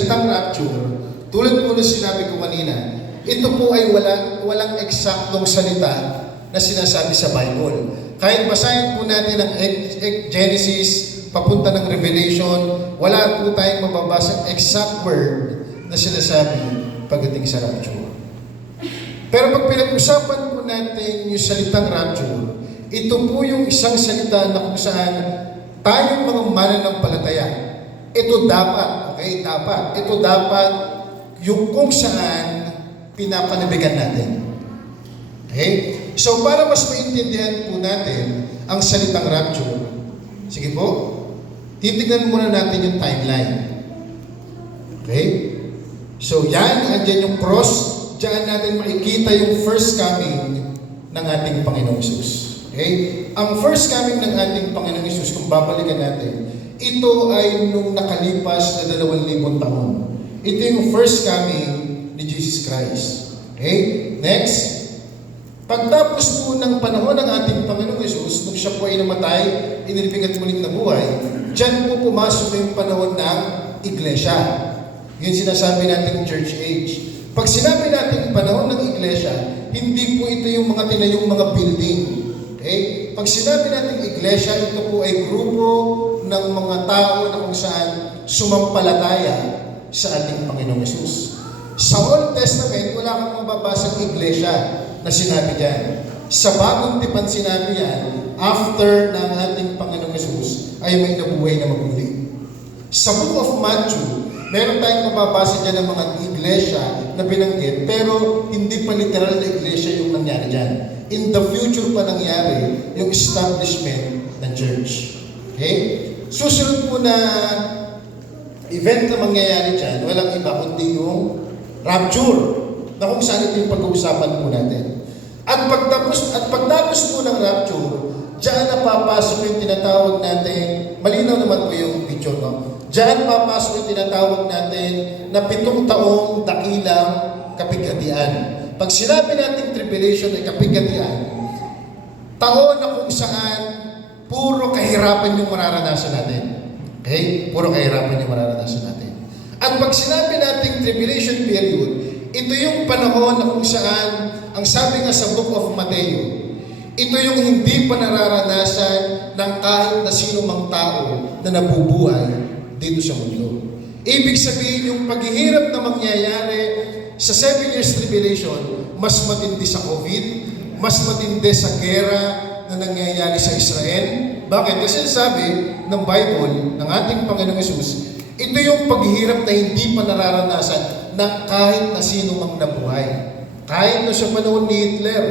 salitang rapture, tulad po na sinabi ko kanina, ito po ay walang eksaktong salita na sinasabi sa Bible. Kahit basahin po natin ang Genesis, papunta ng Revelation, wala po tayong mababasang exact word na sinasabi pagdating sa rapture. Pero pag pinag-usapan po natin yung salitang rapture, ito po yung isang salita na kung saan tayong mga mananampalataya, ito dapat, okay, dapat, ito dapat yung kung saan pinapanabigan natin. Okay? So, para mas maintindihan po natin ang salitang rapture, sige po, titignan muna natin yung timeline. Okay? So, yan, andyan yung cross, diyan natin makikita yung first coming ng ating Panginoong Hesus. Okay? Ang first coming ng ating Panginoong Hesus, kung babalikan natin, ito ay nung nakalipas na 2,000 taon. Ito yung first coming ni Jesus Christ. Okay? Next. Pagtapos po ng panahon ng ating Panginoong Hesus, nung siya po ay namatay, inilibing at muling nabuhay, diyan po pumasok yung panahon ng iglesia. Yun sinasabi natin church age. Pag sinabi natin panahon ng iglesia, hindi po ito yung mga tinayong mga building. Okay? Pag sinabi natin iglesia, ito po ay grupo ng mga tao na kung saan sumampalataya sa ating Panginoong Hesus. Sa Old Testament, wala kang mababasang iglesia na sinabi dyan. Sa Bagong Tipan sinabi yan, after ng ating Panginoong Hesus ay may nabuhay na magmuli. Sa Book of Matthew, meron tayong mababasa dyan ng mga iglesia na binanggit, pero hindi pa literal na iglesia yung nangyari dyan. In the future pa nangyari yung establishment ng church. Okay? Susunod po na event na mangyayari dyan, walang iba kundi yung rapture, na kung saan ito yung pag-uusapan po natin. At pagtapos po ng rapture, dyan napapasok yung tinatawag natin, malinaw naman po yung picture, no? Diyan papasok yung tinatawag natin na 7 taong dakilang kapighatian. Pag sinabi natin tribulation ay kapighatian, taon na kung saan puro kahirapan yung mararanasan natin. Okay? Puro kahirapan yung mararanasan natin. At pag sinabi natin tribulation period, ito yung panahon na kung saan, ang sabi nga sa Book of Matthew, ito yung hindi pa nararanasan ng kahit na sino mang tao na nabubuhay dito sa mundo. Ibig sabihin, yung paghihirap na mangyayari sa 7 years tribulation, mas matindi sa COVID, mas matindi sa gera na nangyayari sa Israel. Bakit? Kasi sabi ng Bible, ng ating Panginoong Hesus, ito yung paghihirap na hindi pa nararanasan ng kahit na sino mang nabuhay. Kahit na sa panahon ni Hitler,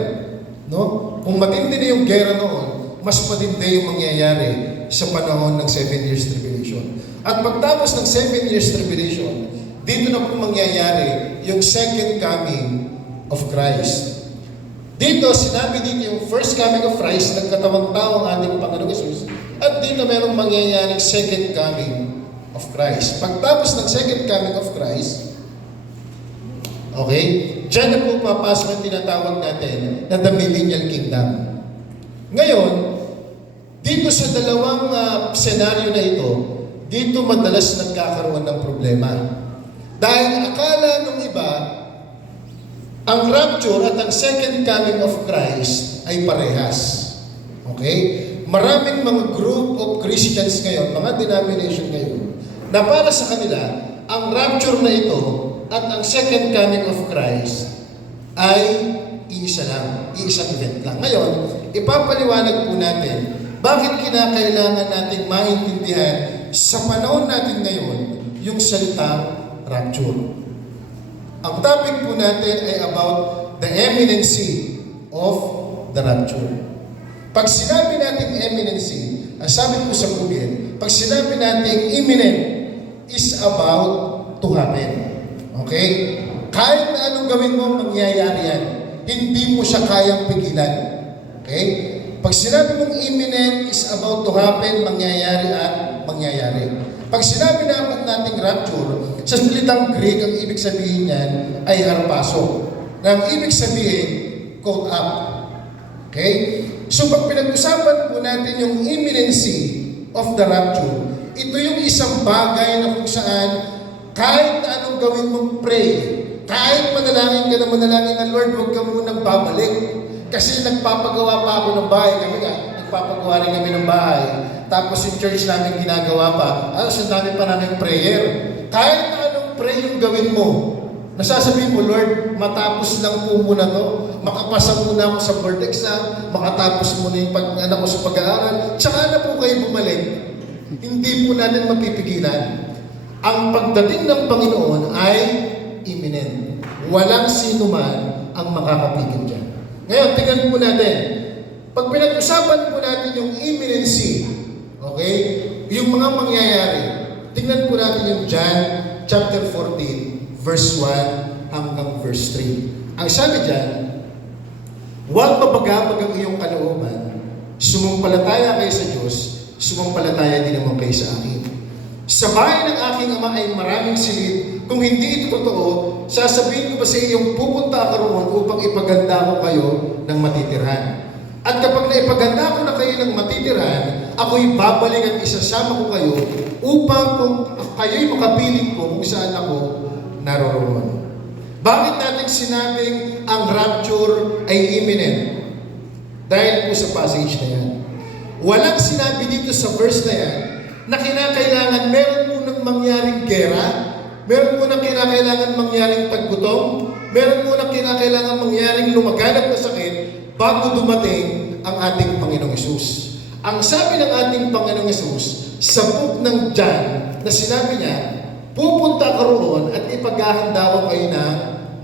no? Kung matindi na yung gera noon, mas matindi yung mangyayari sa panahon ng 7 years tribulation. At pagtapos ng 7 years tribulation, dito na po mangyayari yung second coming of Christ. Dito, sinabi dito yung first coming of Christ, nagkatawang tao ang ating Panginoong Hesus, at dito merong mangyayaring second coming of Christ. Pagtapos ng second coming of Christ, okay, dyan na po papasok ang tinatawag natin na the Millennial Kingdom. Ngayon, dito sa dalawang senaryo na ito, dito madalas nagkakaroon ng problema. Dahil akala nung iba, ang rapture at ang second coming of Christ ay parehas. Okay? Maraming mga group of Christians ngayon, mga denomination ngayon, na para sa kanila, ang rapture na ito at ang second coming of Christ ay iisa lang, iisang event lang. Ngayon, ipapaliwanag po natin bakit kinakailangan nating maintindihan sa panahon natin ngayon yung salitang rapture. Ang topic po natin ay about the imminency of the rapture. Pag sinabi natin imminency, ang sabi ko sa Google, pag sinabi natin imminent is about to happen. Okay? Kahit na anong gawin mo, mangyayari yan. Hindi mo siya kayang pigilan. Okay? Pag sinabi mong imminent is about to happen, mangyayari at mangyayari. Pag sinabi natin rapture, sa salitang Greek, ang ibig sabihin niyan ay harpaso. Na ang ibig sabihin, caught up. Okay? So pag pinag-usapan po natin yung imminency of the rapture, ito yung isang bagay na kung saan Kahit na anong gawin mong pray, kahit manalangin ka na manalangin na, Lord, huwag ka munang babalik. Kasi nagpapagawa pa ako ng bahay. Kami nga, nagpapagawa rin kami ng bahay. Tapos yung church namin ginagawa pa. Ang dami pa namin prayer. Kahit na anong pray yung gawin mo, nasasabihin mo, Lord, matapos lang po muna to. Makapasa muna ako sa board exam. Makatapos muna yung pag-anak ko sa pag-aaral. Tsaka na po kayo bumalik. Hindi po natin mapipigilan. Ang pagdating ng Panginoon ay imminent. Walang sino man ang makakapigil dyan. Ngayon, tingnan po natin. Pag pinag-usapan po natin yung imminency, okay, yung mga mangyayari, tingnan po natin yung John chapter 14, verse 1 hanggang verse 3. Ang sabi dyan, huwag mapagabag ang iyong kalooban, sumumpalataya kayo sa Diyos, sumumpalataya din naman kayo sa akin. Sa bahay ng aking ama ay maraming silid. Kung hindi ito totoo, sasabihin ko ba sa iyong pupunta ka roon upang ipaganda ko kayo ng matitirhan. At kapag naipaganda ko na kayo ng matitirhan, ako'y babalik at isasama ko kayo upang kung kayo'y makapiling ko kung saan ako naroroon. Bakit natin sinabing ang rapture ay imminent? Dahil po sa passage na yan. Walang sinabi dito sa verse na yan na kinakailangan meron munang mangyaring gera, meron munang kinakailangan mangyaring taggutom, meron munang kinakailangan mangyaring lumaganap na sakit bago dumating ang ating Panginoong Hesus. Ang sabi ng ating Panginoong Hesus sa book ng John na sinabi niya, pupunta ka roon at ipaghahanda ko kayo na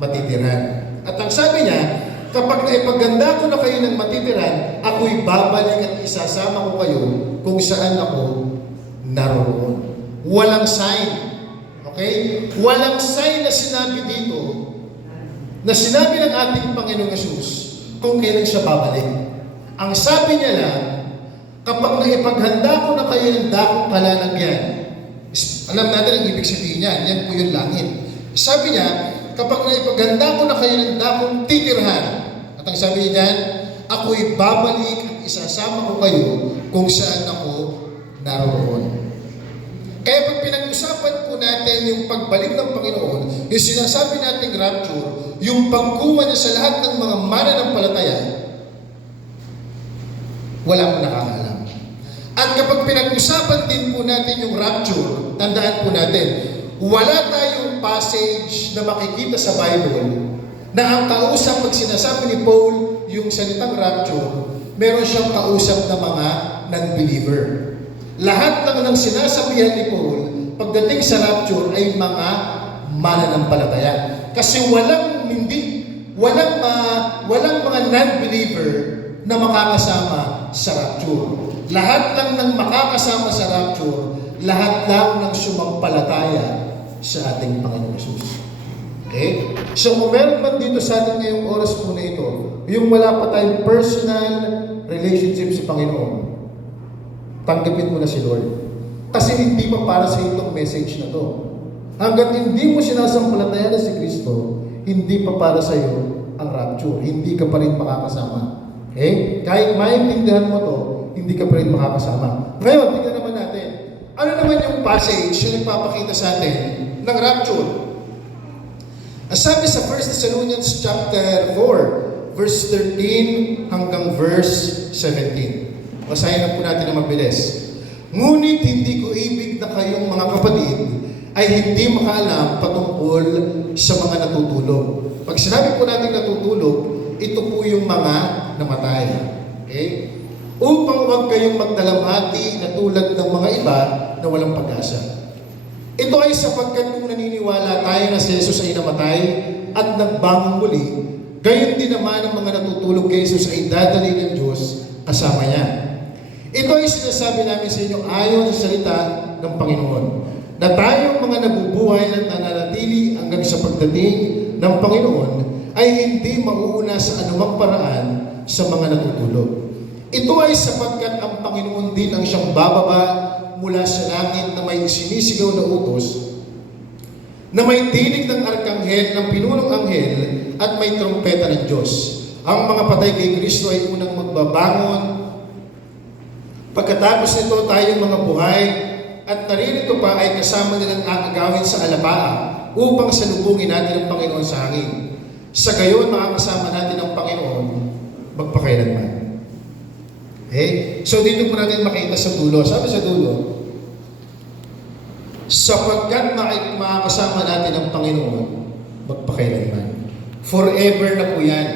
matitirhan. At ang sabi niya, kapag naipaganda ko na kayo ng matitirhan, ako'y babalik at isasama ko kayo kung saan ako naroroon. Walang sign. Okay? Walang sign na sinabi dito na sinabi ng ating Panginoong Hesus kung kailan siya babalik. Ang sabi niya lang, kapag naipaghanda ko na kayo ng dakong kalalagyan, alam natin ang ibig sabihin niyan, yan po yung langit. Sabi niya, kapag naipaghanda ko na kayo ng dakong titirhan, at ang sabi niya, ako'y babalik at isasama ko kayo kung saan ako naroroon. Kaya pag pinag-usapan po natin yung pagbalik ng Panginoon, yung sinasabi nating rapture, yung pagkuha niya sa lahat ng mga mananampalataya, wala mo nakakaalam. At kapag pinag-usapan din po natin yung rapture, tandaan po natin, wala tayong passage na makikita sa Bible na ang kausap pag sinasabi ni Paul yung salitang rapture, meron siyang kausap na mga non-believer. Lahat lang ng sinasabihan ni Paul pagdating sa rapture ay mga mananampalataya. Kasi walang mga non-believer na makakasama sa rapture. Lahat lang ng makakasama sa rapture, lahat lang ng sumampalataya sa ating Panginoong Hesus. Okay? So kung meron man dito sa atin ngayong oras po na ito, yung wala pa tayong personal relationship sa Panginoon, tanggapin mo na si Lord. Kasi hindi pa para sa itong message na to. Hanggat hindi mo sinasampalataya na si Kristo, hindi pa para sa iyo ang rapture. Hindi ka pa rin makakasama. Okay? Kahit maintindihan mo to, hindi ka pa rin makakasama. Ngayon, tingnan naman natin. Ano naman yung passage na nagpapakita sa atin ng rapture? Ang sabi sa 1 Thessalonians chapter 4, verse 13 hanggang verse 17. Basahin na po natin na mabilis. Ngunit hindi ko ibig na kayong mga kapatid ay hindi makaalam patungkol sa mga natutulog. Pag sinabi po natin natutulog, ito po yung mga namatay. Okay? Upang huwag kayong magdalamhati na tulad ng mga iba na walang pag-asa. Ito ay sapagkat kung naniniwala tayo na si Jesus ay namatay at nagbangon muli, gayon din naman ang mga natutulog kay Jesus ay dadali ng Diyos kasama niya. Ito ay sinasabi namin sa inyo ayon sa salita ng Panginoon, na tayong mga nabubuhay at nananatili hanggang sa pagdating ng Panginoon ay hindi mauuna sa anumang paraan sa mga natutulog. Ito ay sapagkat ang Panginoon din ang siyang bababa mula sa langit na may sinisigaw na utos, na may tinig ng arkanghel, ng pinunong anghel, at may trompeta ng Diyos. Ang mga patay kay Kristo ay unang magbabangon. Pagkatapos nito, tayong mga buhay at naririto pa ay kasama nilang aagawin sa alapaap upang salubungin natin ang Panginoon sa hangin. Sa gayon, makakasama natin ang Panginoon magpakailanman. Okay? So dito po natin makita sa dulo. Sabi sa dulo, sapagkat makakasama natin ang Panginoon magpakailanman. Forever na po yan,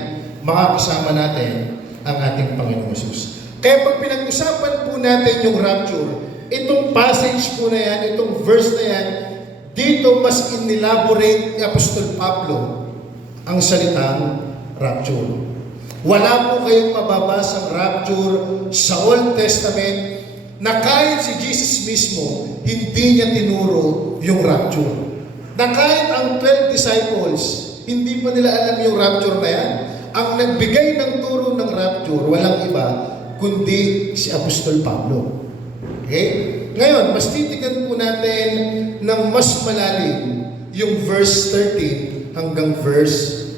makakasama natin ang ating Panginoon Jesus. Kaya pag pinag-usapan po natin yung rapture, itong passage po na yan, itong verse na yan, dito mas inelaborate ni Apostol Pablo ang salitang rapture. Wala po kayong mababasang rapture sa Old Testament na kahit si Jesus mismo, hindi niya tinuro yung rapture. Na kahit ang 12 disciples, hindi pa nila alam yung rapture na yan. Ang nagbigay ng turo ng rapture, walang iba, kundi si Apostol Pablo. Okay? Ngayon, mas titigan po natin ng mas malalim yung verse 13 hanggang verse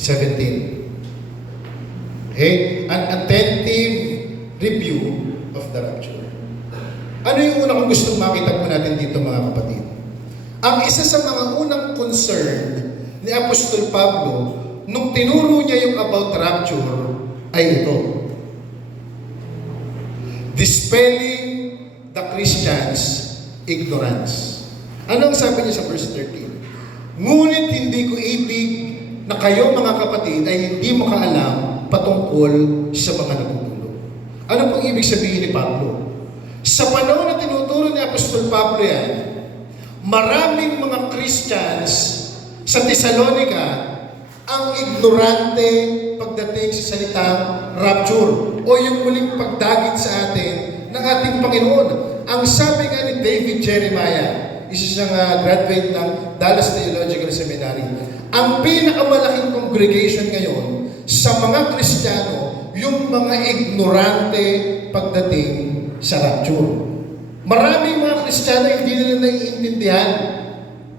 17. Okay? An attentive review of the rapture. Ano yung una kong gustong makita po natin dito, mga kapatid? Ang isa sa mga unang concern ni Apostol Pablo nung tinuro niya yung about rapture ay ito: dispelling the Christians' ignorance. Ano ang sabi niya sa verse 13? Ngunit hindi ko ibig na kayo, mga kapatid, ay hindi makaalam patungkol sa mga natutulog. Ano pong ibig sabihin ni Pablo? Sa panahon na tinuturo ni Apostol Pablo yan, maraming mga Christians sa Thessalonica ang ignorante pagdating sa salitang rapture o yung muling pagdagit sa atin ng ating Panginoon. Ang sabi nga ni David Jeremiah, isa siyang graduate ng Dallas Theological Seminary, ang pinakamalaking congregation ngayon sa mga Kristiyano, yung mga ignorante pagdating sa rapture. Maraming mga Kristiyano hindi nila naiintindihan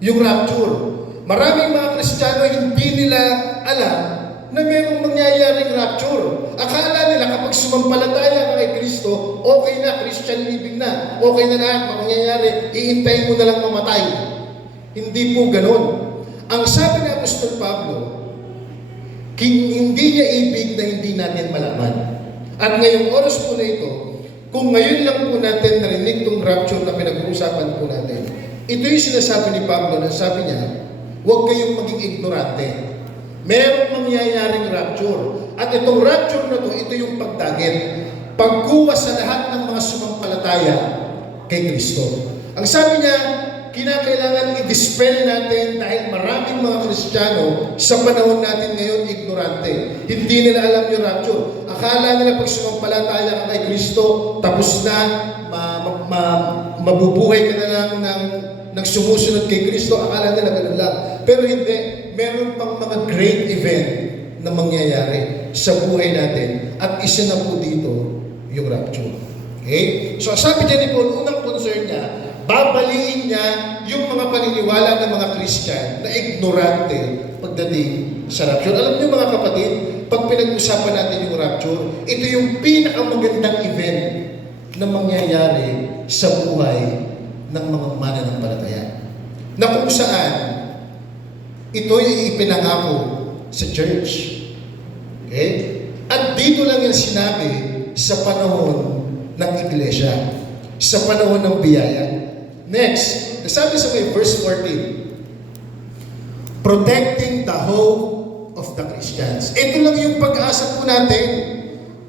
yung rapture. Maraming mga Kristiyano hindi nila alam na mayroong mangyayaring rapture. Akala nila kapag sumampalataya ka kay Kristo, okay na, Christian living na, okay na lahat, mangyayari, iintayin mo na lang mamatay. Hindi po ganun. Ang sabi ni Apostol Pablo, hindi niya ibig na hindi natin malaman. At ngayong oras po na ito, kung ngayon lang po natin narinig itong rapture na pinag-uusapan po natin, ito yung sinasabi ni Pablo na sabi niya, huwag kayong maging ignorante. Merong mangyayaring rapture. At itong rapture na to, ito yung pagdagit. Pagkuha sa lahat ng mga sumampalataya kay Kristo. Ang sabi niya, kinakailangan i-dispel natin dahil maraming mga Kristiyano sa panahon natin ngayon ignorante. Hindi nila alam yung rapture. Akala nila pag sumampalataya ka kay Kristo, tapos na, mabubuhay ka na lang ng sumusunod kay Kristo. Akala nila ganun lang. Pero hindi. Meron pang mga great event na mangyayari sa buhay natin. At isa na po dito, yung rapture. Okay? So sabi niya ni Paul, unang concern niya, babaliin niya yung mga paniniwala ng mga Christian na ignorante pagdating sa rapture. Alam niyo, mga kapatid, pag pinag-usapan natin yung rapture, ito yung pinakamagandang event na mangyayari sa buhay ng mga mananampalataya. Na kung saan, ito yung ipinangako sa church. Okay? At dito lang yung sinabi sa panahon ng iglesia, sa panahon ng biyaya. Next, sabi sa may verse 14, protecting the hope of the Christians. Ito lang yung pag-asa po natin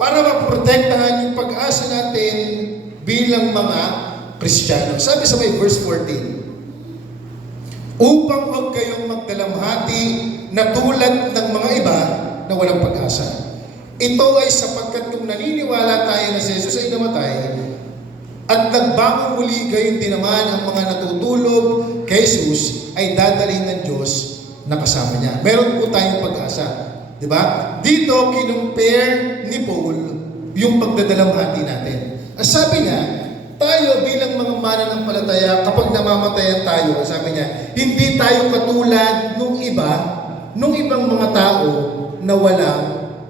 para maprotektahan yung pag-asa natin bilang mga Kristiyano. Sabi sa may verse 14, upang huwag kayong magdalamhati na tulad ng mga iba na walang pag-asa. Ito ay sapagkat kung naniniwala tayo na si Jesus ay namatay at nagbangon muli, gayon din naman ang mga natutulog kay Jesus ay dadalhin ng Diyos na kasama niya. Meron po tayong pag-asa. Diba? Dito, kinumpare ni Paul yung pagdadalamhati natin. Ang sabi niya, tayo bilang mga mananampalataya, kapag namamatayan tayo, sabi niya, hindi tayo katulad nung ibang mga tao na walang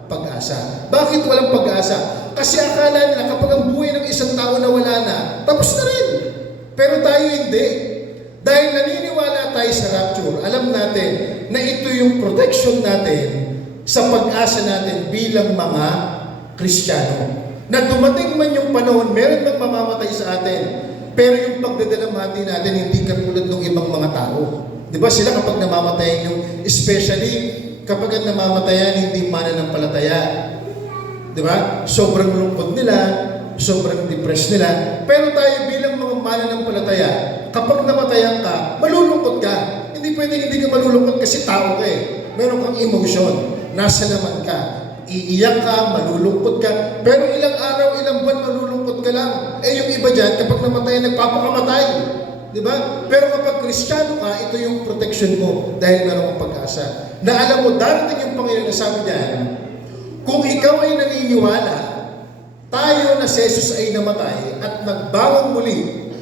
pag-asa. Bakit walang pag-asa? Kasi akala nila kapag ang buhay ng isang tao na wala na, tapos na rin. Pero tayo hindi. Dahil naniniwala tayo sa rapture, alam natin na ito yung protection natin sa pag-asa natin bilang mga Kristiyano. Na dumating man yung panahon, meron bang mamamatay sa atin. Pero yung pagdadalamhati natin, hindi katulad ng ibang mga tao. Di ba sila kapag namamatayan yung, especially kapag ang namamatayan, hindi mananampalataya. Di ba? Sobrang lungkot nila, sobrang depressed nila. Pero tayo bilang mga mananampalataya, kapag namatayan ka, malulungkot ka. Hindi pwedeng hindi ka malulungkot kasi tao ka eh. Meron kang emotion. Nasa laman ka. Iiyak ka, malulungkot ka. Pero ilang araw, ilang buwan, malulungkot ka lang. Eh yung iba dyan, kapag namatay, nagpapakamatay. Di ba? Pero kapag Kristiyano ka, ito yung protection mo dahil meron kang pag-asa. Na alam mo, darating yung Panginoon na sabi diyan, kung ikaw ay naniniwala, tayo na si Jesus ay namatay at nagbangon muli.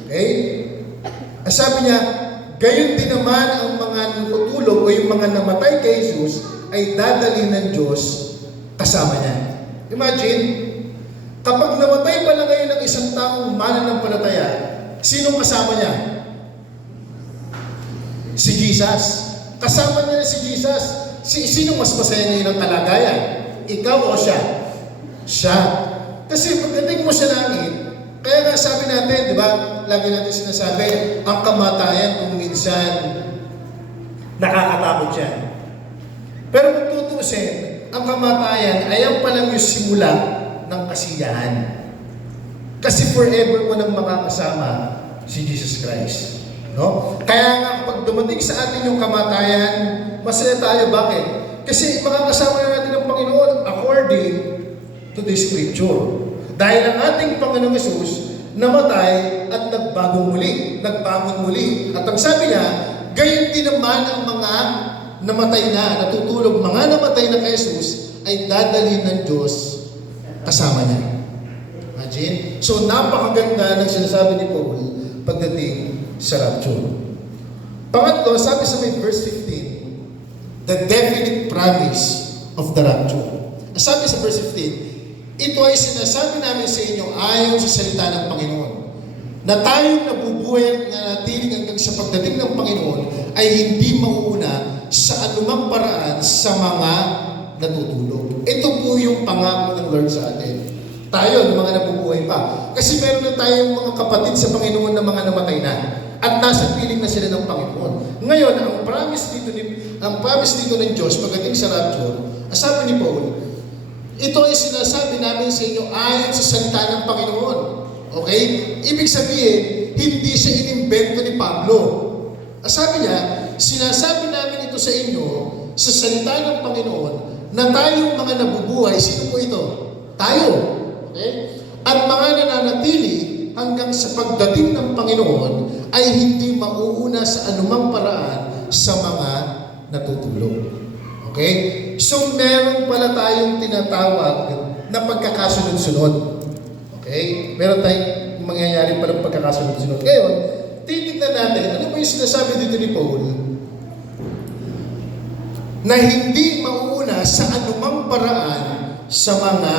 Okay? Sabi niya, gayon din naman ang mga natutulog o yung mga namatay kay Jesus ay dadalhin ng Diyos kasama niya. Imagine, kapag namatay pala ngayon ng isang taong mananampalataya, sinong kasama niya? Si Jesus. Kasama niya na si Jesus. Sino mas masaya ngayon ang kalagayan? Ikaw o siya? Siya. Kasi pagdating mo sa langit, kaya nga sabi natin, di ba, lagi natin sinasabi, ang kamatayan kung minsan nakakatakot siya. Pero kung tutusin, ang kamatayan ay ang palang yung simula ng kasiyahan. Kasi forever mo nang makakasama si Jesus Christ. No? Kaya nga kapag dumating sa atin yung kamatayan, masaya tayo. Bakit? Kasi makakasama na natin ang Panginoon according to the Scripture. Dahil ang ating Panginoong Yesus namatay at nagbangon muli. At ang sabi niya, gayon din naman ang mga namatay na, natutulog, mga namatay na kay Jesus ay dadalhin ng Diyos kasama niya. Imagine? So napakaganda ng sinasabi ni Paul pagdating sa rapture. Pangatlo, sabi sa may verse 15, the definite promise of the rapture. Sabi sa verse 15, ito ay sinasabi namin sa inyo ayon sa salita ng Panginoon, na tayong nabubuhay at nanatiling hanggang sa pagdating ng Panginoon ay hindi mauuna sa anumang paraan sa mga natutulog. Ito po yung pangako ng Lord sa atin. Tayo, ng mga nabubuhay pa. Kasi meron na tayong mga kapatid sa Panginoon na mga namatay na. At nasa piling na sila ng Panginoon. Ngayon, ang promise dito ng Diyos pagdating sa rapture, sabi ni Paul, ito ay sinasabi namin sa inyo ayon sa salita ng Panginoon. Okay? Ibig sabihin, hindi siya inimbento ni Pablo. Sabi niya, sinasabi namin ito sa inyo sa salita ng Panginoon na tayong mga nabubuhay, sino po ito? Tayo. Okay? At mga nananatili hanggang sa pagdating ng Panginoon ay hindi mauuna sa anumang paraan sa mga natutulog. Okay? So, meron pala tayong tinatawag na pagkakasunod-sunod. Okay? Meron tayong mangyayari palang pagkakasunod-sunod. Ngayon, titignan natin, ano ba yung sinasabi dito ni Paul? Na hindi mauuna sa anumang paraan sa mga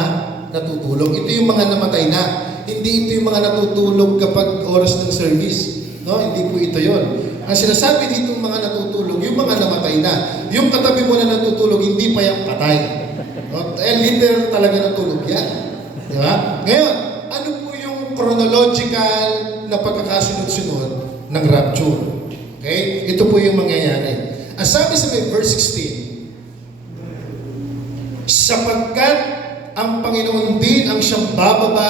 natutulog. Ito yung mga namatay na. Hindi ito yung mga natutulog kapag oras ng service. No? Hindi po ito yon. Ang sinasabi dito mga natutulog, yung mga namatay na. Yung katabi mo na natutulog, hindi pa yung patay. No? Literal talaga natulog yan. Di ba? Ngayon, ano po yung chronological na pagkakasunod-sunod ng rapture? Okay? Ito po yung mangyayari. Ang sabi sa may verse 16, sapagkat ang Panginoon din ang siyang bababa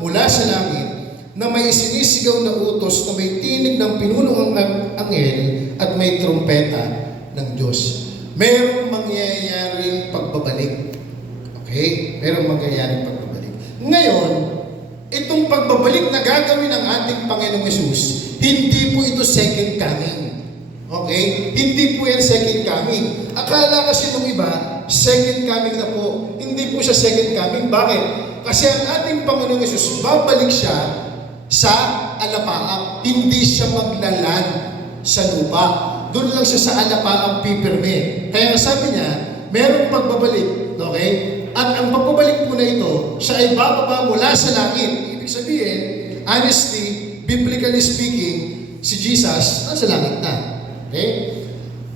mula sa langit na may sinisigaw na utos na may tinig ng pinunong anghel at may trumpeta ng Diyos. Merong mangyayaring pagbabalik. Okay? Merong mangyayaring pagbabalik. Ngayon, itong pagbabalik na gagawin ng ating Panginoong Yesus, hindi po ito second coming. Okay? Hindi po yan second coming. Akala kasi nung iba, second coming na po. Hindi po siya second coming. Bakit? Kasi ang ating Panginoong Yesus, babalik siya sa alapaap. Hindi siya maglalan sa lupa. Doon lang siya sa alapaap pipirme. Kaya nga sabi niya, merong pagbabalik. Okay? At ang pagbabalik po na ito, siya ay bababa mula sa langit. Ibig sabihin, honestly, biblically speaking, si Jesus nasa langit na. Okay?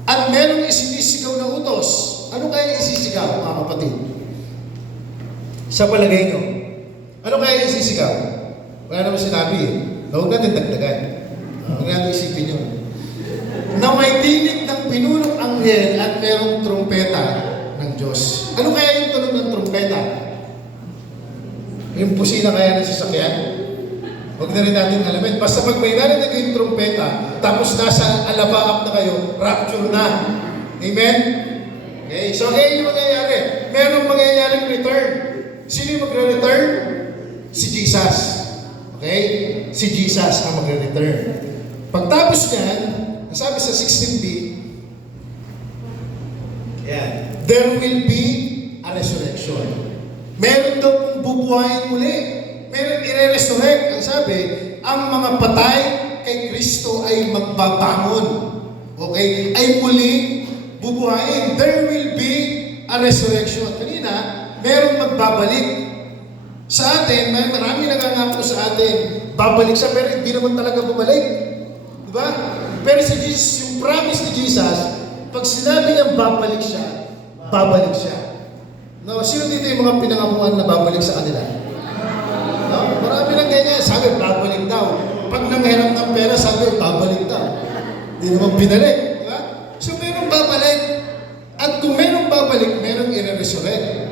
At merong isinisigaw na utos. Ano kaya isisigaw, mga kapatid? Sa palagay nyo, ano kaya isisigaw? Wala naman sinabi eh. Huwag natin dagdagan. Huwag natin isipin yun. Na may tinig ng pinunong anghel at merong trumpeta ng Diyos. Ano kaya yung tunog ng trumpeta? Yung pusina kaya ng sasakyan? Huwag na rin natin alamin. Basta pag may narinig yung trumpeta, tapos nasa alabaap na kayo, rapture na. Amen? Okay, so kaya yung mangyayari. Merong mangyayaring return. Sino yung magre-return? Si Jesus. Okay? Si Jesus ang magre-return. Pagtapos niyan, sabi sa 16b, yeah, there will be a resurrection. Meron daw kung bubuhayin muli. Meron i-resurrect. Ang sabi, ang mga patay kay Kristo ay magbabangon. Okay? Ay muling bubuhayin. There will be a resurrection. Kanina, merong magbabalik. Sa atin, may marami nagangako sa atin. Babalik siya, pero hindi naman talaga bumalik. Diba? Pero si Jesus, yung promise ni Jesus, pag sinabi niyang babalik siya, babalik siya. No, sino dito yung mga pinangamuan na babalik sa kanila? No, marami lang ganyan. Sabi, babalik daw. Pag nanghiram ng pera, sabi, babalik daw. Hindi naman binalik. Diba? So, merong babalik. At kung merong babalik, merong i-resurrect.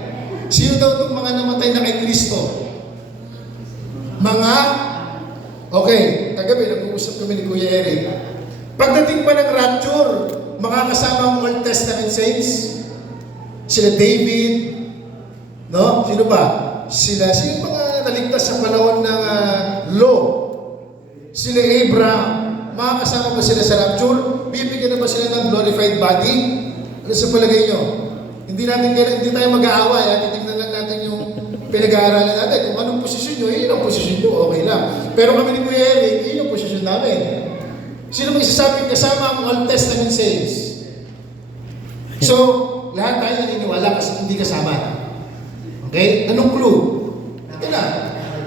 Sino daw itong mga namatay na kay Kristo? Okay, kagabi, nag-uusap kami ni Kuya Eric. Pagdating pa ng rapture, makakasama ang Old Testament saints, sila David, no? Sino ba? Sino mga naligtas sa panahon ng law? Sila Abraham. Makakasama ba sila sa rapture? Bibigyan na ba sila ng glorified body? Ano sa palagay nyo? Hindi tayo mag-aaway. Titignan lang natin yung pinag-aaralan natin. Kung anong posisyon nyo, yun ang posisyon nyo. Okay lang. Pero kami ni Kuya Eric, yun yung posisyon namin. Sino may sasabing kasama ang Old Testament saints? So, lahat tayo naniniwala kasi hindi kasama. Okay? Anong clue? Ito na.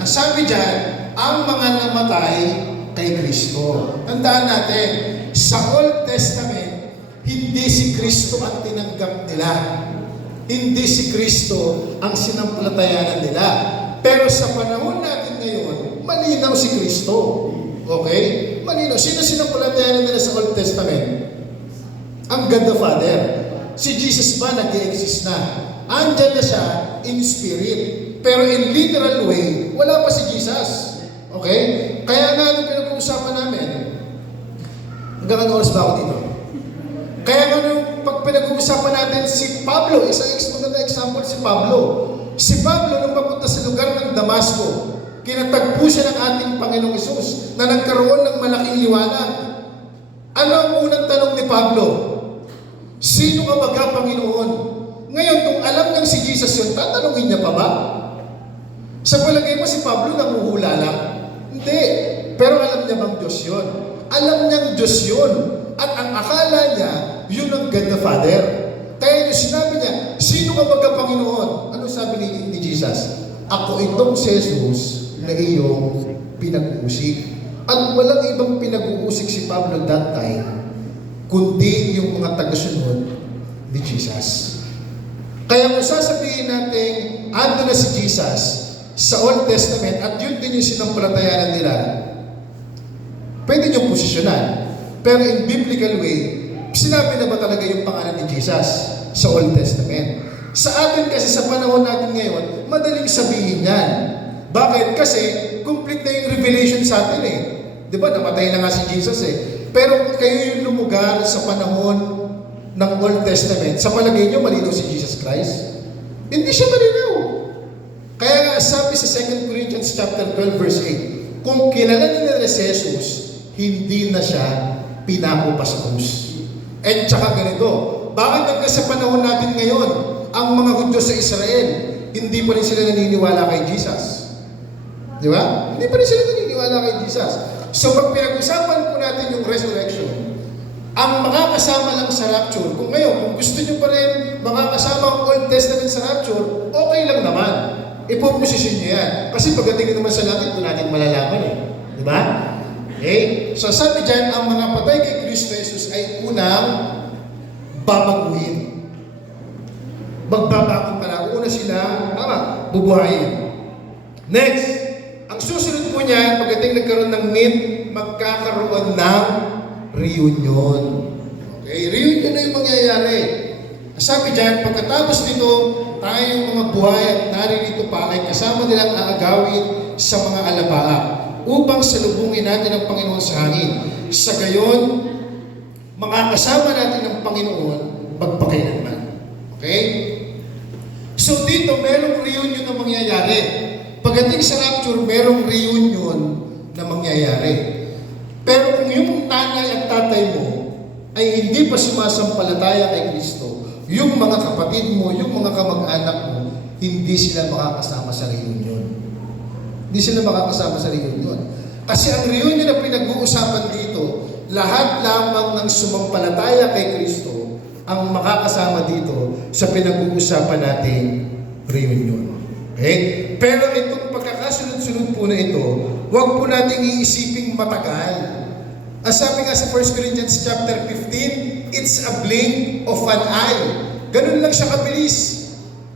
Ang sabi dyan, ang mga namatay kay Kristo. Tandaan natin, sa Old Testament, hindi si Kristo ang tinanggap nila. Hindi si Kristo ang sinampalatayanan nila. Pero sa panahon natin ngayon, malinaw si Kristo. Okay? Malinaw. Sino sinampalatayanan nila sa Old Testament? Ang God the Father. Si Jesus ba nag-i-exist na? Andyan na siya in spirit. Pero in literal way, wala pa si Jesus. Okay? Kaya nga nung pinag-uusapan namin, hanggang oras ba ako dito? Kaya nga nung pag pinag-uusapan natin si Pablo, isang maganda example si Pablo. Si Pablo nung papunta sa lugar ng Damasco, kinatagpo siya ng ating Panginoong Hesus na nagkaroon ng malaking liwanag. Ano ang unang tanong ni Pablo? Sino ka baga, Panginoon? Ngayon, kung alam niyang si Jesus yun, tatanungin niya pa ba? Sa palagay mo si Pablo nanguhula lang? Hindi. Pero alam niya bang Diyos yun? Alam niyang Diyos yun. At ang akala niya, yun ang God the Father. Kaya yung sinabi niya, sino ka baga, Panginoon? Ano sabi ni Jesus? Ako itong si Jesus na iyong pinag-uusik. At walang ibang pinag-uusik si Pablo that time, kundi yung mga tagasunod ni Jesus. Kaya kung sasabihin natin, ando na si Jesus sa Old Testament at yun din yung sinampalatayanan nila, pwede niyong posisyonan. Pero in biblical way, sinabi na ba talaga yung pangalan ni Jesus sa Old Testament? Sa atin kasi sa panahon natin ngayon, madaling sabihin yan. Bakit? Kasi complete na yung revelation sa atin eh. Di ba? Namatay na nga si Jesus eh. Pero kayo yung lumugar sa panahon ng Old Testament, sa palagay nyo, malinaw si Jesus Christ? Hindi siya malinaw. Kaya nga sabi sa 2 Corinthians chapter 12 verse 8, kung kilala nila si Jesus, hindi na siya pinako sa krus. And tsaka ganito, bakit hanggang sa panahon natin ngayon, ang mga Hudyo sa Israel, hindi pa rin sila naniniwala kay Jesus? Di ba? Hindi pa rin sila naniniwala kay Jesus. So pag pinag-usapan po natin yung resurrection, ang makakasama lang sa rapture, kung ngayon, kung gusto nyo pa rin makakasama ang Old Testament sa rapture, okay lang naman. Ipoposisyon nyo yan. Kasi pagdating naman sa natin, doon natin malalaman eh. Di ba? Okay? So sabi dyan, ang mga patay kay Kristo Jesus ay unang babaguhin. Magbabago pala. Una sila, bubuhayin. Next, ang susunod po niya, pagdating nagkaroon ng meet, magkakaroon ng reunion. Okay? Reunion na yung mangyayari. Sabi dyan, pagkatapos nito, tayong mga buhay at naririto pa ay kasama nilang aagawin sa mga alapaap upang salubungin natin ang Panginoon sa hangin. Sa gayon, makakasama natin ang Panginoon magpakailanman. Okay? So dito, merong reunion na mangyayari. Pagdating sa rapture, merong reunion na mangyayari. Pero kung yung nanay at tatay mo ay hindi pa sumasampalataya kay Kristo, yung mga kapatid mo, yung mga kamag-anak mo, hindi sila makakasama sa reunion. Hindi sila makakasama sa reunion. Kasi ang reunion na pinag-uusapan dito, lahat lamang ng sumampalataya kay Kristo ang makakasama dito sa pinag-uusapan nating reunion. Okay? Pero itong pagkakasunod-sunod po na ito, huwag po nating iisiping matagal. Ang sabi nga sa 1 Corinthians chapter 15, it's a blink of an eye. Ganun lang siya kabilis.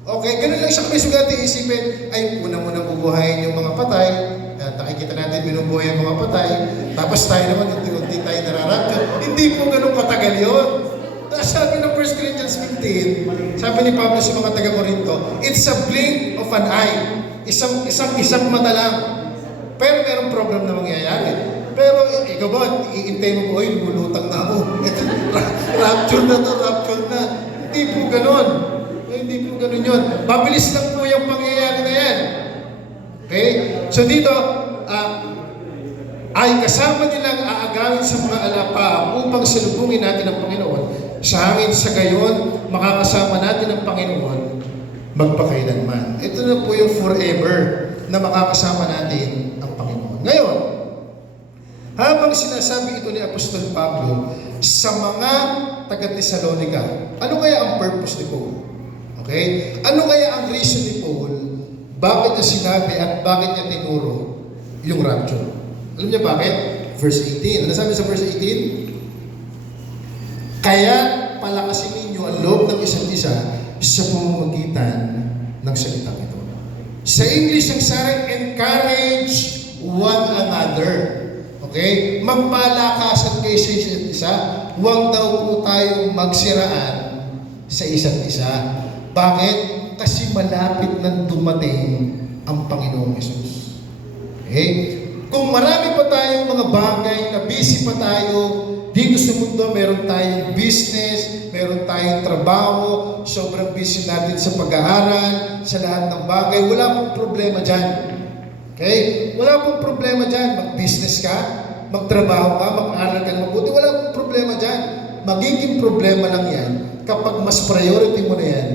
Okay? Ganun lang siya kabilis. Huwag natin isipin, ay, unang-unang bubuhayin yung mga patay. Nakikita natin binubuhay yung mga patay. Tapos tayo naman, unti-unti tayo nararapture. Hindi po ganun katagal yun. Sabi ng 1 Corinthians 15, sabi ni Pablo sa mga taga-Corinto, it's a blink of an eye. Isang mata lang. Pero merong problem na mangyayari. Pero ikaw ba, iintay mo po, oy, lumulutang na ako. Rapture na to, rapture na. Hindi po ganun. Hindi po ganun yun. Mabilis lang po yung pangyayari na yan. Okay? So dito, ay kasama nilang aagawin sa mga alapa upang salubungin natin ang Panginoon. Sa hangin sa gayon, makakasama natin ang Panginoon magpakailanman. Ito na po yung forever na makakasama natin ang Panginoon. Ngayon, habang sinasabi ito ni Apostol Pablo sa mga taga-Tesalonica, ano kaya ang purpose ni Paul? Okay? Ano kaya ang reason ni Paul? Bakit niya sinabi at bakit niya tinuro yung rapture? Alam niya bakit? Verse 18. Ano sabi sa verse 18? Kaya palakasin ninyo ang loob ng isa't isa sa pamamagitan ng salitang ito. Sa English, ang sabi, encourage one another. Okay? Magpalakasan kayo sa isa't isa. Huwag daw po tayong magsiraan sa isa't isa. Bakit? Kasi malapit nang dumating ang Panginoong Yesus. Okay? Kung marami pa tayong mga bagay na busy pa tayo, dito sa mundo, meron tayong business, meron tayong trabaho, sobrang busy natin sa pag-aaral, sa lahat ng bagay, wala pong problema dyan. Okay? Wala pong problema dyan. Mag-business ka, magtrabaho ka, mag-aaral ka na mabuti, wala pong problema dyan. Magiging problema lang yan kapag mas priority mo na yan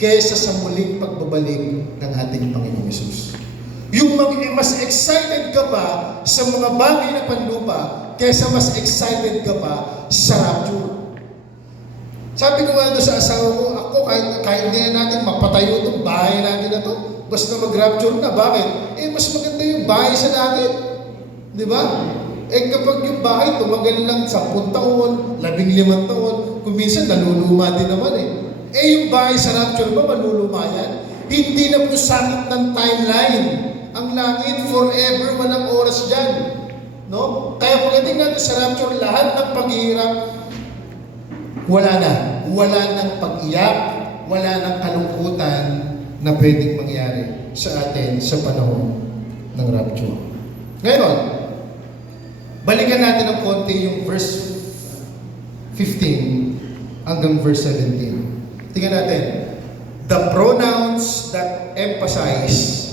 kaysa sa muling pagbabalik ng ating Panginoong Yesus. Yung mas excited ka pa sa mga bagay na panlupa kaysa mas excited ka pa sa rapture. Sabi ko nga doon sa asawa ko, ako kahit hindi natin mapatayo itong bahay natin na to, basta mag-rapture na. Bakit? Mas maganda yung bahay sa langit. Di ba? Kapag yung bahay tumagal lang 10 taon, 15 taon, kung minsan naluluma din naman yung bahay sa rapture ba, maluluma yan? Hindi na po sakit ng timeline. Ang langit, forever, walang oras dyan. No? Kaya pagdating natin sa rapture, lahat ng paghihirap, wala na. Wala nang pag-iyak, wala nang kalungkutan na pwedeng mangyari sa atin sa panahon ng rapture. Ngayon, balikan natin ng konti yung verse 15 hanggang verse 17. Tingnan natin. The pronouns that emphasize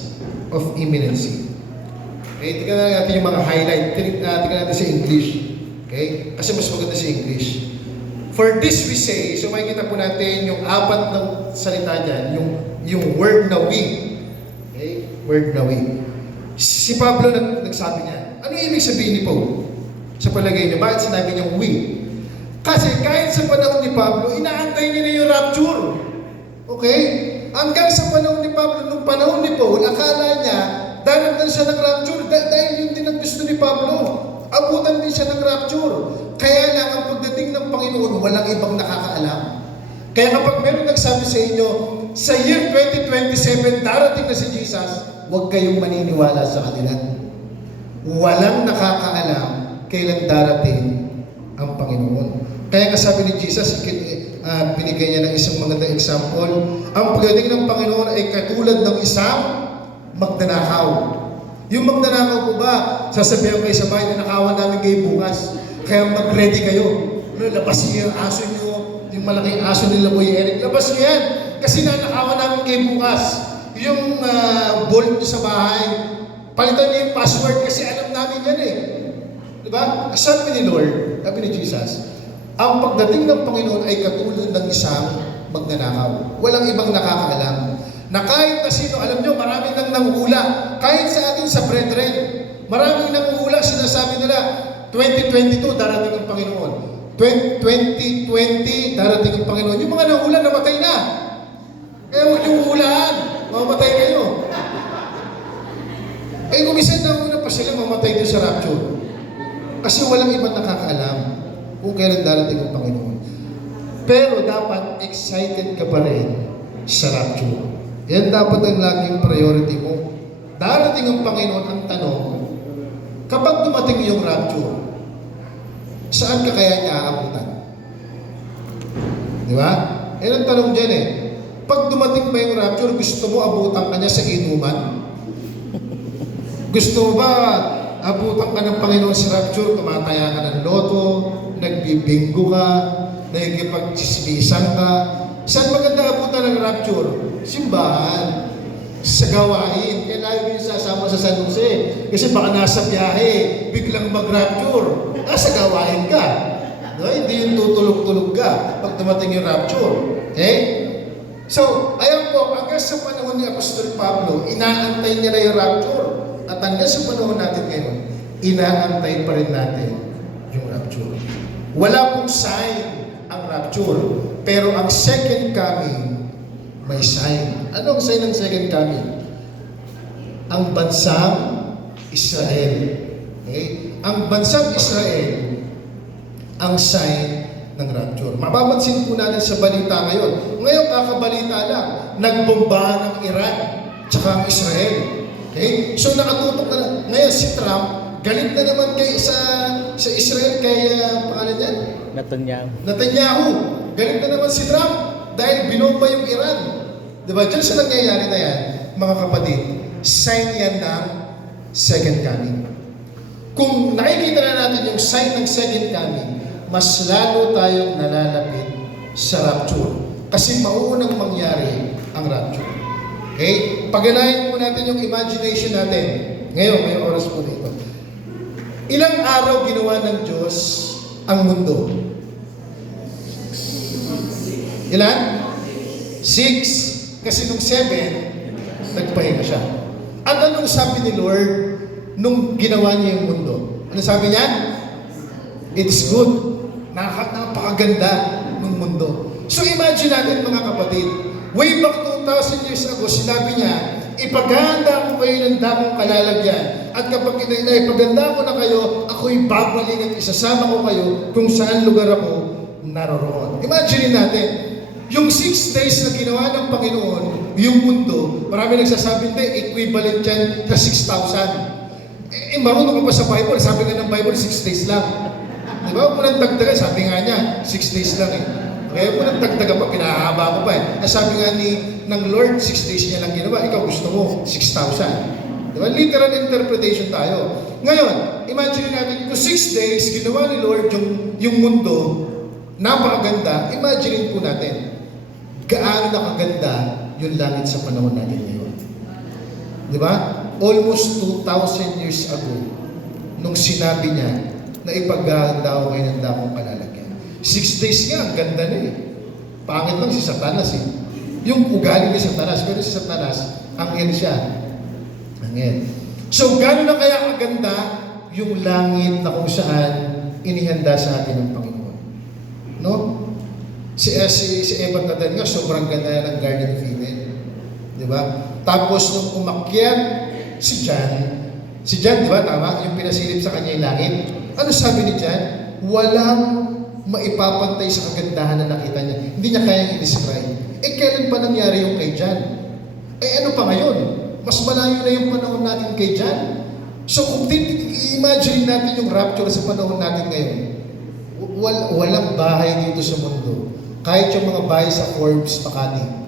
of imminency. Okay, tingnan natin yung mga highlight. Tingnan natin sa English. Okay? Kasi mas maganda sa English. For this we say, so makikita po natin yung apat ng salita dyan, yung word na we. Okay? Word na we. Si Pablo nagsabi niya, ano ibig sabihin ni Paul? Sa palagay niyo, bakit sinabi niyang we? Kasi kahit sa panahon ni Pablo, inaantay niya na yung rapture. Okay? Hanggang sa panahon ni Pablo, nung panahon ni Paul, akala niya, darating siya ng rapture dahil yun din ang gusto ni Pablo. Abutan din siya ng rapture. Kaya lang ang pagdating ng Panginoon, walang ibang nakakaalam. Kaya kapag meron nagsabi sa inyo, sa year 2027, darating na si Jesus, huwag kayong maniniwala sa kanila. Walang nakakaalam kailan darating ang Panginoon. Kaya kasabi ni Jesus, binigay niya ng isang magandang example, ang pagdating ng Panginoon ay katulad ng isang magnanakaw. Yung magnanakaw po ba, sasabihan kayo sa bahay, nanakawan namin kayo bukas. Kaya mag-ready kayo. Labas niyo yung aso niyo, yung malaking aso nila Boy Eric, labas niyo yan. Kasi nanakawan namin kayo bukas. Yung bolt niyo sa bahay, palitan niyo yung password kasi alam namin yan eh. Diba? Sabi ni Lord, sabi ni Jesus, ang pagdating ng Panginoon ay katulad ng isang magnanakaw. Walang ibang nakakaalam. Na kahit na sino, alam nyo, maraming nang nanguhula. Kahit sa atin sa brethren, maraming nanguhula, sinasabi nila, 2022, darating ang Panginoon. 2020, darating ang Panginoon. Yung mga nanguhula, namatay na. Kaya huwag niyong hulaan. Mamamatay kayo. Kumisan na muna pa sila mamatay doon sa rapture. Kasi walang ibang nakakaalam kung kailan darating ang Panginoon. Pero dapat excited ka pa rin sa rapture. Yan dapat ang laging priority mo. Darating ang Panginoon, ang tanong, kapag dumating yung rapture, saan ka kaya niya aabutan? Di ba? Yan ang tanong dyan eh. Pag dumating ba yung rapture, gusto mo abutan ka niya sa inuman? Gusto mo ba abutan ka ng Panginoon sa rapture, tumataya ka ng loto, nagbibinggo ka, nagkipag-chismisan ka? Saan maganda abutan ng rapture? Simbahan. Sa gawain. Kaya lagi yung sasama sa San Jose. Kasi baka nasa biyahe, biglang mag-rapture. Nasa gawain ka. No? Hindi yung tutulog-tulog ka pag dumating yung rapture. Okay? So, ayan po, hanggang sa panahon ni Apostol Pablo, inaantay niya na yung rapture. At hanggang sa panahon natin ngayon, inaantay pa rin natin yung rapture. Wala pong sign ang rapture. Pero ang second coming, may sign. Ano ang sign ng second coming? Ang bansang Israel. Okay? Ang bansang Israel, ang sign ng rapture. Mapapansin po natin sa balita ngayon. Ngayon, kakabalita lang, nagbombahan ng Iran tsaka ang Israel. Okay? So nakatutok na. Ngayon si Trump, galit na naman kay sa Israel kay pangalan niyan? Netanyahu. Galit na naman si Trump dahil binomba yung Iran. Diba? Diyan sa nangyayari na yan, mga kapatid, sign yan ng second coming. Kung nakikita na natin yung sign ng second coming, mas lalo tayong nalalapit sa rapture. Kasi mauunang mangyari ang rapture. Okay? Paganahin po natin yung imagination natin. Ngayon, may oras po dito. Ilang araw ginawa ng Diyos ang mundo? Ilan? 6. Kasi nung 7, nagpahinga siya. At anong sabi ni Lord nung ginawa niya yung mundo? Ano sabi niya? It's good. Napakaganda ng mundo. So imagine natin mga kapatid, way back 2,000 years ago, sinabi niya, ipaganda ko kayo ng damong kalalagyan. At kapag ipaganda ko na kayo, ako'y babalik at isasama ko kayo kung saan lugar ako naroroon. Imagine natin, yung 6 days na ginawa ng Panginoon, yung mundo, marami nagsasabi, equivalent yan sa 6,000. Marunong ka pa sa Bible, sabi nga ng Bible, 6 days lang. Diba? Huwag mo nang dagdagan, sabi nga niya, 6 days lang eh. Kaya huwag mo nang dagdagan pa, pinahahaba ko pa eh. Sabi nga ng Lord, 6 days niya lang ginawa, ikaw gusto mo, 6,000. Diba? Literal interpretation tayo. Ngayon, imagine natin, kung 6 days, ginawa ni Lord yung mundo, napakaganda, imagine po natin, gaano nakaganda yung langit sa panahon natin ngayon. Di ba? Almost 2,000 years ago, nung sinabi niya na ipaganda ko kayo ng damong kalalagyan. 6 days nga, ang ganda na eh. Pangit lang si Satanas eh. Yung ugali ni Satanas, pero si Satanas, anghel siya. Anghel. So, gano'n na kaya kaganda yung langit na kung saan inihanda sa atin ng Panginoon. No? Si Eva Nadan nga, sobrang ganda ng Garden of Eden. Di ba? Tapos, nung umakyat si John, di ba, tama? Yung pinasilip sa kanya yung langit. Ano sabi ni John? Walang maipapantay sa kagandahan na nakita niya. Hindi niya kayang i-describe. Kailan pa nangyari yung kay John? Ano pa ngayon? Mas malayo na yung panahon natin kay John. So kung i-imagine natin yung rapture sa panahon natin ngayon, walang bahay dito sa mundo. Kahit yung mga bahay sa Forbes, Makati.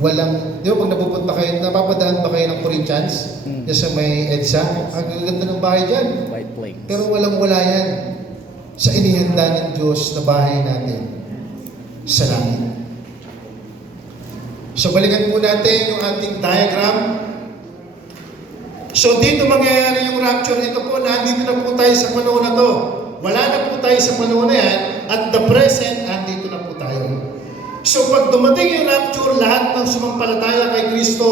Walang, di ba pag napupunta kayo, napapadaan ba kayo ng Corinthians? Diyan sa may EDSA? Ang ganda ng bahay dyan. White plains. Pero wala yan sa inihanda ng Diyos na bahay natin sa langit. So balikan po natin yung ating diagram. So dito mangyayari yung rapture. Ito po, nandito na po tayo sa panahon na to. Wala na po tayo sa panahon na yan. At the present, andito na po tayo. So pag dumating yung rapture, lahat ng sumampalataya kay Kristo,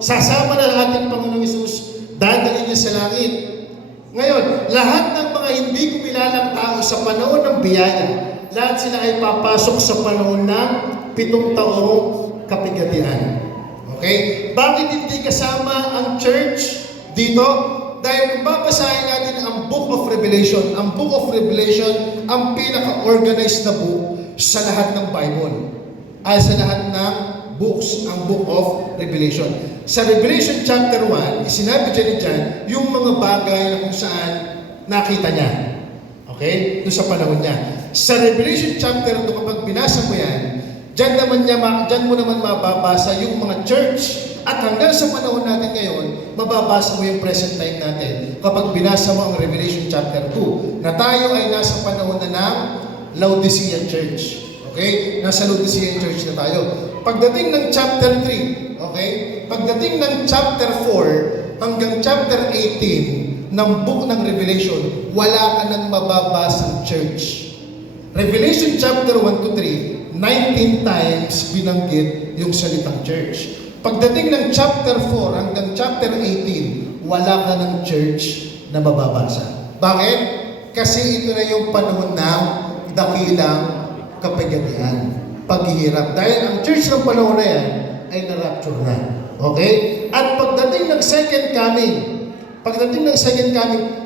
sasama na ating Panginoong Hesus, dadalhin niya sa langit. Ngayon, lahat ng mga hindi kumilalang tao sa panahon ng biyaya, lahat sila ay papasok sa panahon ng 7 taong kapigatian. Okay? Bakit hindi kasama ang church dito? Dahil kung babasahin natin ang Book of Revelation, ang Book of Revelation ang pinaka-organized na book sa lahat ng Bible. Ay sa lahat ng books, ang Book of Revelation. Sa Revelation chapter 1, sinabi dyan yung mga bagay na kung saan nakita niya. Okay? Doon sa panahon niya. Sa Revelation chapter 2, kapag binasa mo yan, dyan mo naman mababasa yung mga church. At hanggang sa panahon natin ngayon, mababasa mo yung present time natin kapag binasa mo ang Revelation chapter 2, na tayo ay nasa panahon na ng Laodicean Church. Okay? Nasa Laodicean Church na tayo. Pagdating ng chapter 3, okay? Pagdating ng chapter 4 hanggang chapter 18 ng book ng Revelation, wala ka nang mababasang church. Revelation chapter 1 to 3, 19 times binanggit yung salitang church. Pagdating ng chapter 4 hanggang chapter 18, wala ka ng church na mababasa. Bakit? Kasi ito na yung panahon ng dakilang kapigatian, paghihirap. Dahil ang church ng panahon na yan ay na-rapture na. Okay? At pagdating ng second coming,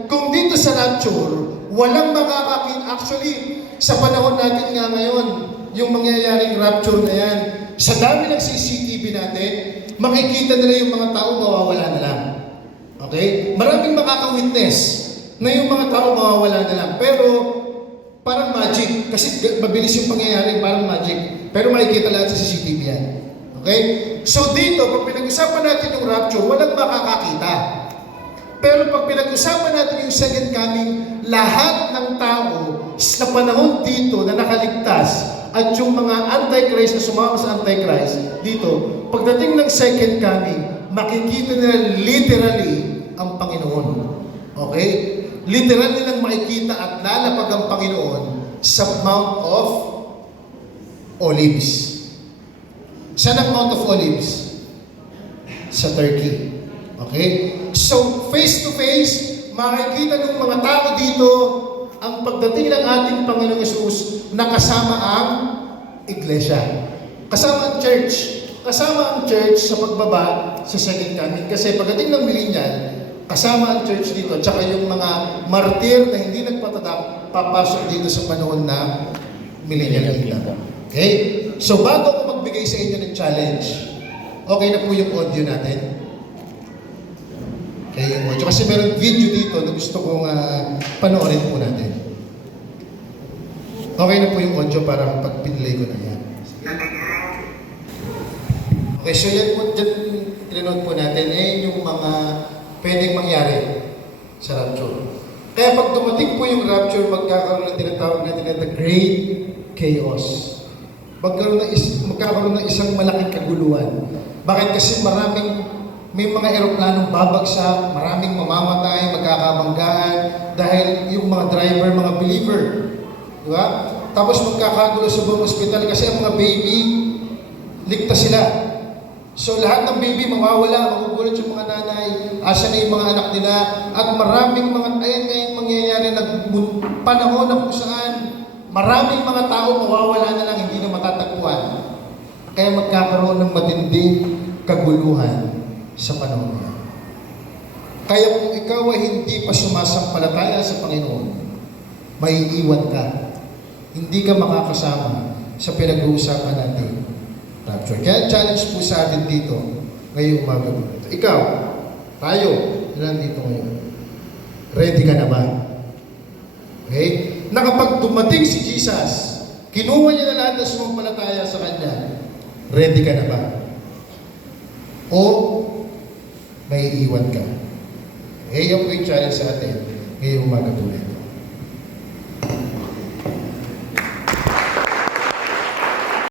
kung dito sa rapture, walang makakakita. Actually, sa panahon natin nga ngayon, yung mangyayaring rapture na yan, sa dami ng CCTV natin, makikita nila yung mga tao mawawala na lang. Okay? Maraming makaka-witness na yung mga tao mawawala na lang. Pero, parang magic. Kasi mabilis yung pangyayari, parang magic. Pero makikita lahat sa CCTV yan. Okay? So dito, pag pinag-usapan natin yung rapture, walang makakakita. Pero pag pinag-usapan natin yung second coming, lahat ng tao sa panahon dito na nakaligtas at yung mga antichrist na sumama sa antichrist, dito, pagdating ng second coming, makikita nila literally ang Panginoon. Okay? Literal nilang makikita at lalapag ang Panginoon sa Mount of Olives. Saan ang Mount of Olives? Sa Turkey. Okay? So, face to face, makikita ng mga tao dito ang pagdating ng ating Panginoong Hesus na kasama ang iglesia. Kasama ang church. Kasama ang church sa pagbaba sa second coming. Kasi pagdating ng millennial, kasama ang church dito. Tsaka yung mga martir na hindi nagpatatak, papasok dito sa panahon na millennial kingdom. Okay? So bago ako magbigay sa inyo ng challenge, okay na po yung audio natin. Okay, yung audio. Kasi meron video dito na gusto kong panoorin po natin. Okay na po yung audio para pag pinlay ko na yan. Okay, so yan po, dyan tinanood po natin, yung mga pwedeng mangyari sa rapture. Kaya pag dumating po yung rapture, magkakaroon ng tinatawag natin na the great chaos. Magkakaroon ng isang malaking kaguluhan. Bakit? Kasi may mga eroplanong babagsak, maraming mamamatay, magkakabanggaan, dahil yung mga driver, mga believer. Di ba? Tapos magkakagulo sa buong ospital kasi ang mga baby, ligtas sila. So lahat ng baby mawawala, magugulat yung mga nanay, asa na yung mga anak nila, at maraming mga, ayun mangyayari na panahon na kung saan maraming mga tao mawawala na lang, hindi na matatagpuan. Kaya magkakaroon ng matinding kaguluhan sa panahon na yan. Kaya kung ikaw ay hindi pa sumasampalataya sa Panginoon, may iwan ka. Hindi ka makakasama sa pinag-uusapan natin rapture. Kaya challenge po sa atin dito ngayong umaga. Ikaw, tayo, nandito ngayon. Ready ka na ba? Okay? Na kapag dumating si Jesus, kinuha niya na lahat ng sumampalataya sa Kanya, ready ka na ba? O may iwan ka? Okay, yan po yung challenge sa atin ngayong umaga po.